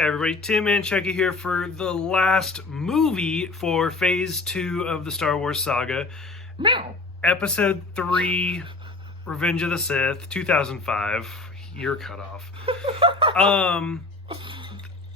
Everybody, Tim and Chucky here for the last movie for Phase 2 of the Star Wars saga. Meow. Episode 3, Revenge of the Sith, 2005. Year cutoff.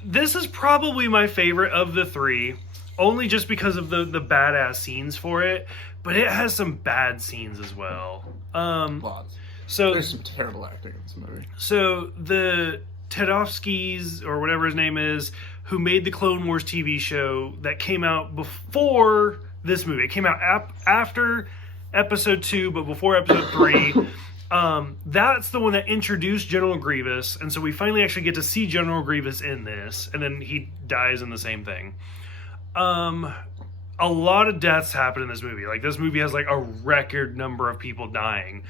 This is probably my favorite of the three, only just because of the badass scenes for it, but it has some bad scenes as well. Lots. So there's some terrible acting in this movie. So the Tedovskis, or whatever his name is, who made the Clone Wars TV show that came out before this movie. It came out after episode 2, but before episode 3. That's the one that introduced General Grievous, and so we finally actually get to see General Grievous in this, and then he dies in the same thing. A lot of deaths happen in this movie. Like, this movie has like a record number of people dying.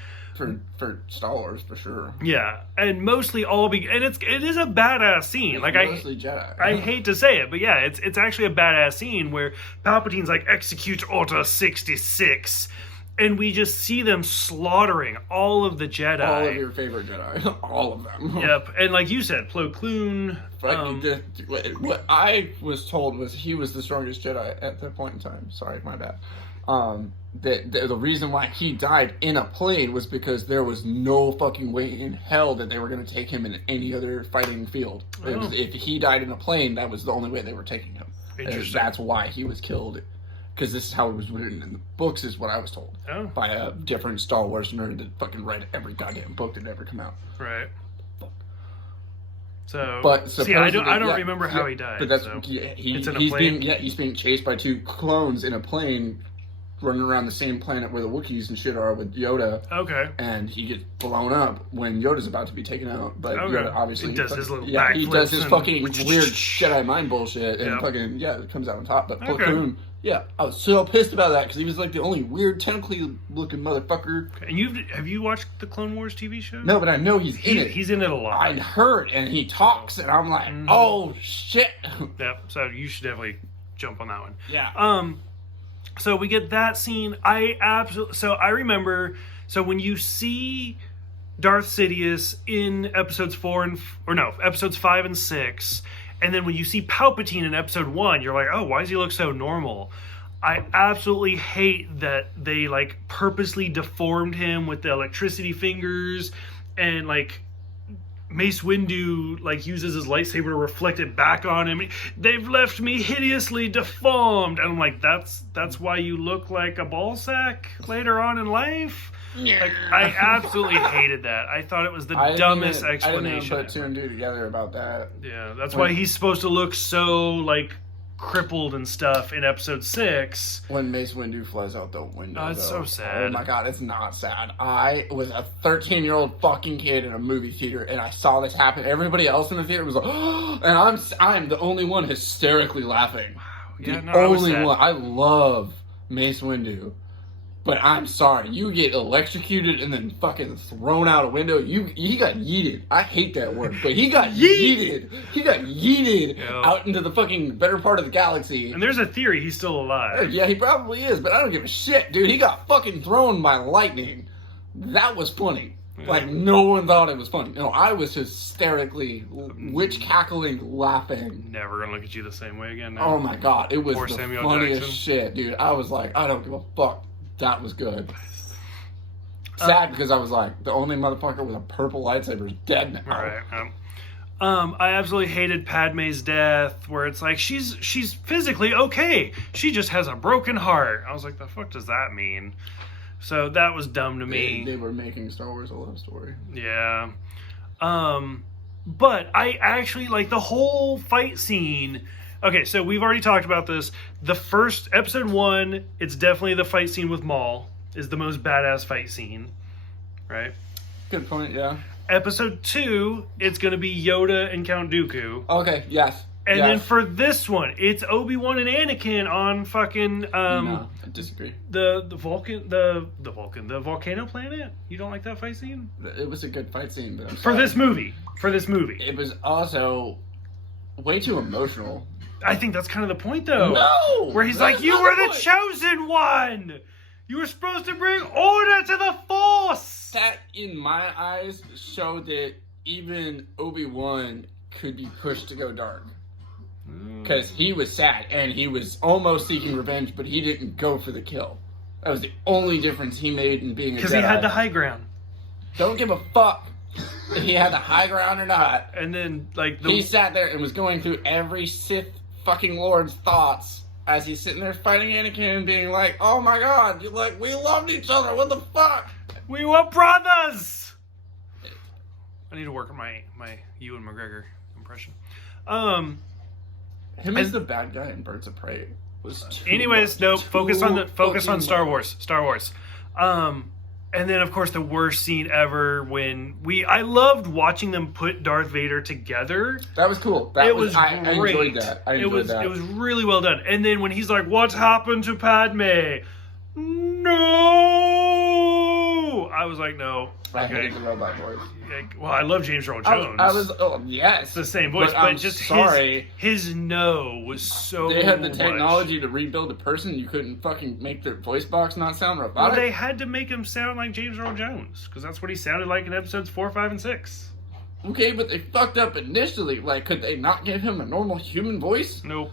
For Star Wars, for sure. Yeah, and mostly all and it is a badass scene. Like, mostly Jedi. I hate to say it, but yeah, it's actually a badass scene where Palpatine's like, execute Order 66, and we just see them slaughtering all of the Jedi. All of your favorite Jedi. All of them. Yep, and like you said, Plo Koon. What I was told was he was the strongest Jedi at that point in time. Sorry, my bad. The reason why he died in a plane was because there was no fucking way in hell that they were going to take him in any other fighting field. Oh. If he died in a plane, that was the only way they were taking him. Interesting. That's why he was killed. Because this is how it was written in the books, is what I was told. Oh. By a different Star Wars nerd that fucking read every goddamn book that ever come out. Right. So, but see, I don't remember how he died. But that's so. he's being chased by two clones in a plane, running around the same planet where the Wookiees and shit are with Yoda. Okay. And he gets blown up when Yoda's about to be taken out. But Yoda obviously he does his little he does his fucking weird Jedi mind bullshit and fucking it comes out on top. But Plo Koon, I was so pissed about that because he was like the only weird tentacly looking motherfucker. And have you watched the Clone Wars TV show? No, but I know he's in it. He's in it a lot. I heard, and he talks, and I'm like, oh shit. Yep. So you should definitely jump on that one. Yeah. So we get that scene. I remember. So when you see Darth Sidious in episodes 5 and 6. And then when you see Palpatine in episode 1, you're like, oh, why does he look so normal? I absolutely hate that they, like, purposely deformed him with the electricity fingers, and, like, Mace Windu, like, uses his lightsaber to reflect it back on him. They've left me hideously deformed. And I'm like, that's why you look like a ball sack later on in life? Like, I absolutely hated that. I thought it was the dumbest explanation. I didn't even put two and two together about that. Yeah, that's why he's supposed to look so, like, crippled and stuff in episode 6. When Mace Windu flies out the window. Oh, it's so sad. Oh my god, it's not sad. I was a 13-year-old fucking kid in a movie theater, and I saw this happen. Everybody else in the theater was like, oh, and I'm the only one hysterically laughing. Wow. Yeah, the only one. I love Mace Windu. But I'm sorry, you get electrocuted and then fucking thrown out a window. He got yeeted. I hate that word, but he got yeeted. He got yeeted out into the fucking better part of the galaxy. And there's a theory he's still alive. Yeah, he probably is, but I don't give a shit, dude. He got fucking thrown by lightning. That was funny. Yeah. Like, no one thought it was funny. No, I was hysterically, witch cackling, laughing. Never gonna look at you the same way again now. Oh my god, it was the funniest shit, dude. I was like, I don't give a fuck. That was good. Sad because I was like, the only motherfucker with a purple lightsaber is dead now. Right. I absolutely hated Padme's death, where it's like, she's physically okay. She just has a broken heart. I was like, the fuck does that mean? So that was dumb to me. They were making Star Wars a love story. Yeah. But I actually, like, the whole fight scene. Okay, so we've already talked about this. The first, episode 1, it's definitely the fight scene with Maul, is the most badass fight scene, right? Good point, yeah. Episode 2, it's going to be Yoda and Count Dooku. Okay, yes. And then for this one, it's Obi-Wan and Anakin on fucking... no, I disagree. The volcano planet? You don't like that fight scene? It was a good fight scene, but For this movie. It was also way too emotional. I think that's kind of the point, though. No! Where he's like, you were the chosen one! You were supposed to bring order to the Force! That, in my eyes, showed that even Obi-Wan could be pushed to go dark. Because he was sad, and he was almost seeking revenge, but he didn't go for the kill. That was the only difference he made in being a Jedi. Because he had the high ground. Don't give a fuck if he had the high ground or not. And then, like... He sat there and was going through every Sith fucking Lord's thoughts as he's sitting there fighting Anakin and being like, oh my god, you're like, we loved each other, what the fuck? We were brothers! I need to work on my Ewan McGregor impression. Him as the bad guy in Birds of Prey was too anyways, much, nope. Focus on Star Wars. Wars. And then of course the worst scene ever when I loved watching them put Darth Vader together. That was cool. I enjoyed that. I enjoyed that. It was really well done. And then when he's like, "What's happened to Padme?" No, I was like, no. I hated the robot voice. Well, I love James Earl Jones. Yes. It's the same voice, but just sorry. His no was so They had the technology to rebuild a person. You couldn't fucking make their voice box not sound robotic. Well, they had to make him sound like James Earl Jones, because that's what he sounded like in episodes 4, 5, and 6. Okay, but they fucked up initially. Like, could they not give him a normal human voice? Nope.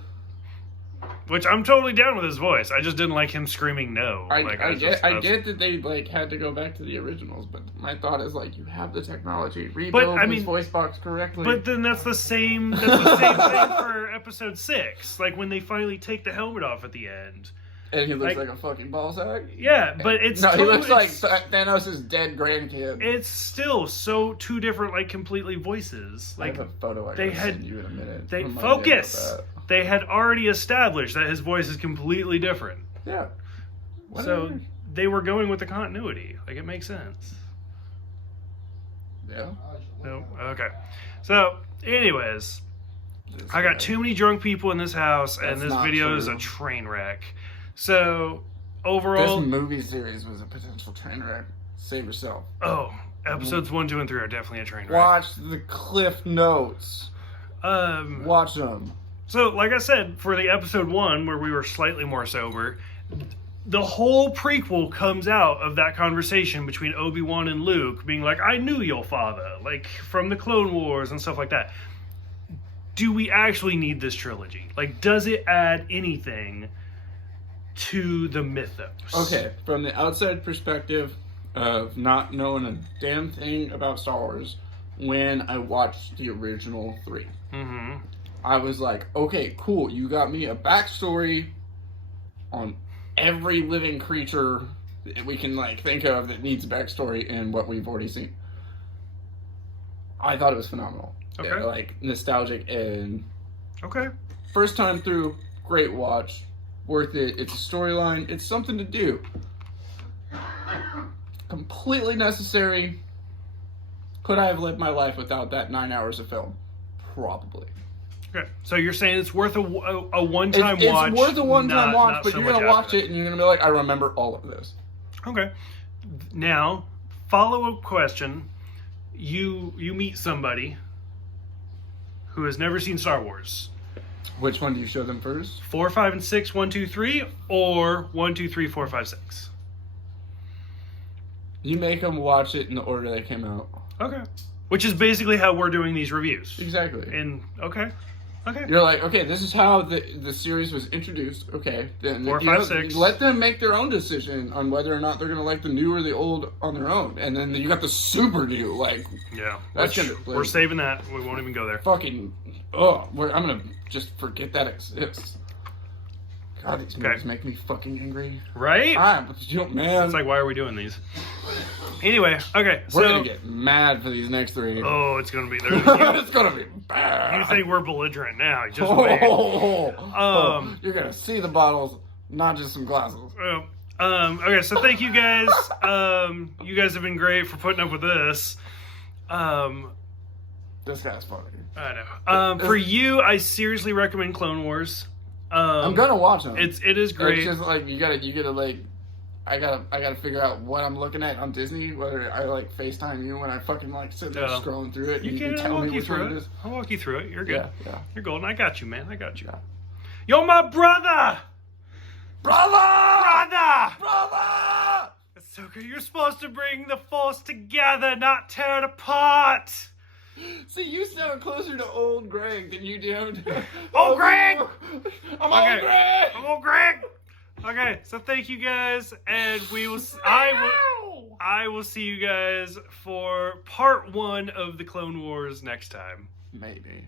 Which I'm totally down with his voice. I just didn't like him screaming no. I get that they had to go back to the originals, but my thought is you have the technology, rebuild his voice box correctly. But then that's the same thing for episode 6. Like when they finally take the helmet off at the end. And he looks like a fucking ball sack? Yeah, but it's... No, he looks like Thanos' dead grandkid. It's still so two different, completely voices. I have a photo I can send you in a minute. Focus! They had already established that his voice is completely different. Yeah. Whatever. So they were going with the continuity. It makes sense. Yeah. No? Okay. So, anyways... I got too many drunk people in this house, and this video is a train wreck. So, overall... This movie series was a potential train wreck. Save yourself. Oh, episodes 1, 2, and 3 are definitely a train wreck. Watch the Cliff Notes. Watch them. So, like I said, for the episode 1, where we were slightly more sober, the whole prequel comes out of that conversation between Obi-Wan and Luke, being like, I knew your father, from the Clone Wars and stuff like that. Do we actually need this trilogy? Does it add anything to the mythos? Okay, from the outside perspective of not knowing a damn thing about Star Wars, when I watched the original 3, I was like, okay, cool, you got me a backstory on every living creature that we can think of that needs a backstory in what we've already seen. I thought it was phenomenal. Okay. Nostalgic and... Okay. First time through, great watch. Worth it. It's a storyline. It's something to do. Completely necessary. Could I have lived my life without that 9 hours of film? Probably. Okay. So you're saying it's worth a one-time watch? It's worth a one-time watch, but you're going to watch it and you're going to be like, I remember all of this. Okay. Now, follow-up question. You meet somebody who has never seen Star Wars. Which one do you show them first? 4, 5, and 6, 1, 2, 3, or 1, 2, 3, 4, 5, 6? You make them watch it in the order they came out. Okay. Which is basically how we're doing these reviews. Exactly. Okay. You're like, okay, this is how the series was introduced. Okay. Then 4, 5, 6. Let them make their own decision on whether or not they're going to like the new or the old on their own. And then you got the super new, Yeah. We're saving that. We won't even go there. Fucking, I'm going to just forget that exists. God, these movies make me fucking angry. Right? Man. It's why are we doing these? Anyway, okay. We're going to get mad for these next 3. Oh, it's going to be... It's going to be bad. You think we're belligerent now. Just wait. You're going to see the bottles, not just some glasses. Okay, so thank you guys. You guys have been great for putting up with this. This guy's funny. I know. For you, I seriously recommend Clone Wars. I'm gonna watch them. It is great. It's just you gotta I gotta figure out what I'm looking at on Disney. Whether I FaceTime you when I fucking sit there scrolling through it. You can tell me which one it is. I'll walk you through it. You're good. Yeah. You're golden. I got you, man. I got you. Yeah. You're my brother. Brother. It's so good. You're supposed to bring the Force together, not tear it apart. See, you sound closer to old Greg than you do. Old Greg! I'm old Greg! I'm old Greg! Okay, so thank you guys, and I will see you guys for part 1 of the Clone Wars next time. Maybe.